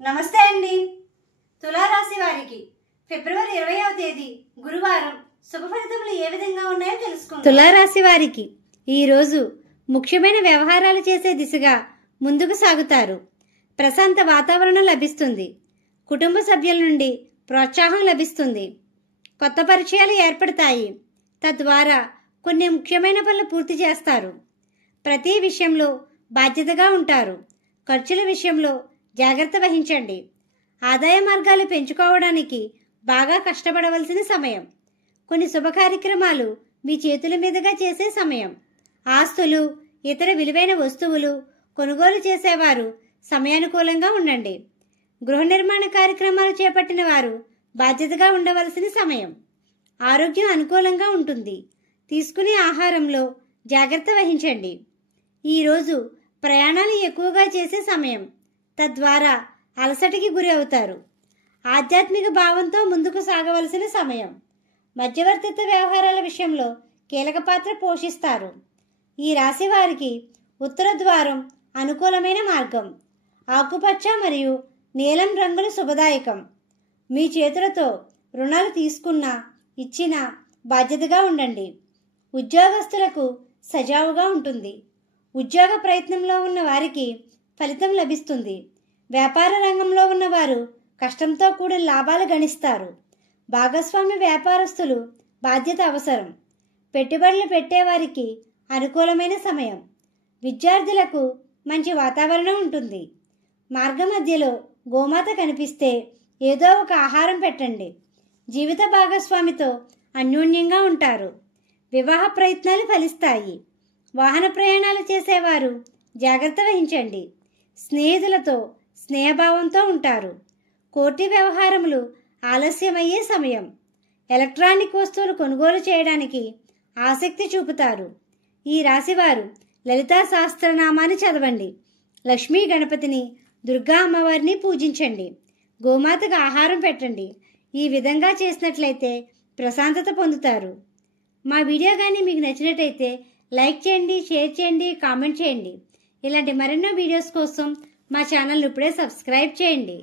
నమస్తే అండి. తులారాశి వారికి ఫిబ్రవరి 20వ తేదీ గురువారం శుభ ఫలితములు ఏ విధంగా ఉన్నాయో తెలుసుకుందాం. తులారాశి వారికి ఈ రోజు ముఖ్యమైన వ్యవహారాలు చేసే దిశగా ముందుకు సాగుతారు. ప్రశాంత వాతావరణం లభిస్తుంది. కుటుంబ సభ్యుల నుండి ప్రోత్సాహం లభిస్తుంది. కొత్త పరిచయాలు ఏర్పడతాయి. తద్వారా కొన్ని ముఖ్యమైన పనులు పూర్తి చేస్తారు. ప్రతి విషయంలో బాధ్యతగా ఉంటారు. ఖర్చుల విషయంలో జాగ్రత్త వహించండి. ఆదాయ మార్గాలు పెంచుకోవడానికి బాగా కష్టపడవలసిన సమయం. కొన్ని శుభ కార్యక్రమాలు మీ చేతుల మీదుగా చేసే సమయం. ఆస్తులు, ఇతర విలువైన వస్తువులు కొనుగోలు చేసేవారు సమయానుకూలంగా ఉండండి. గృహ నిర్మాణ కార్యక్రమాలు చేపట్టిన వారు బాధ్యతగా ఉండవలసిన సమయం. ఆరోగ్యం అనుకూలంగా ఉంటుంది. తీసుకునే ఆహారంలో జాగ్రత్త వహించండి. ఈరోజు ప్రయాణాలు ఎక్కువగా చేసే సమయం. తద్వారా అలసటకి గురి అవుతారు. ఆధ్యాత్మిక భావంతో ముందుకు సాగవలసిన సమయం. మధ్యవర్తిత్వ వ్యవహారాల విషయంలో కీలక పాత్ర పోషిస్తారు. ఈ రాశి వారికి ఉత్తర ద్వారం అనుకూలమైన మార్గం. ఆకుపచ్చ మరియు నీలం రంగులు శుభదాయకం. మీ చేతులతో రుణాలు తీసుకున్నా ఇచ్చినా బాధ్యతగా ఉండండి. ఉద్యోగస్తులకు సజావుగా ఉంటుంది. ఉద్యోగ ప్రయత్నంలో ఉన్న వారికి ఫలితం లభిస్తుంది. వ్యాపార రంగంలో ఉన్నవారు కష్టంతో కూడిన లాభాలు గణిస్తారు. భాగస్వామి వ్యాపారస్తులు బాధ్యత అవసరం. పెట్టుబడులు పెట్టేవారికి అనుకూలమైన సమయం. విద్యార్థులకు మంచి వాతావరణం ఉంటుంది. మార్గ మధ్యలో గోమాత కనిపిస్తే ఏదో ఒక ఆహారం పెట్టండి. జీవిత భాగస్వామితో అన్యోన్యంగా ఉంటారు. వివాహ ప్రయత్నాలు ఫలిస్తాయి. వాహన ప్రయాణాలు చేసేవారు జాగ్రత్త వహించండి. స్నేహితులతో స్నేహభావంతో ఉంటారు. కోర్టు వ్యవహారములు ఆలస్యమయ్యే సమయం. ఎలక్ట్రానిక్ వస్తువులు కొనుగోలు చేయడానికి ఆసక్తి చూపుతారు. ఈ రాశివారు లలితా సహస్రనామాన్ని చదవండి. లక్ష్మీ గణపతిని, దుర్గా అమ్మవారిని పూజించండి. గోమాతకు ఆహారం పెట్టండి. ఈ విధంగా చేసినట్లయితే ప్రశాంతత పొందుతారు. మా వీడియో కానీ మీకు నచ్చినట్టయితే లైక్ చేయండి, షేర్ చేయండి, కామెంట్ చేయండి. ఇలాంటి మరెన్నో వీడియోస్ కోసం మా ఛానల్ ఇప్పుడే సబ్స్క్రైబ్ చేయండి.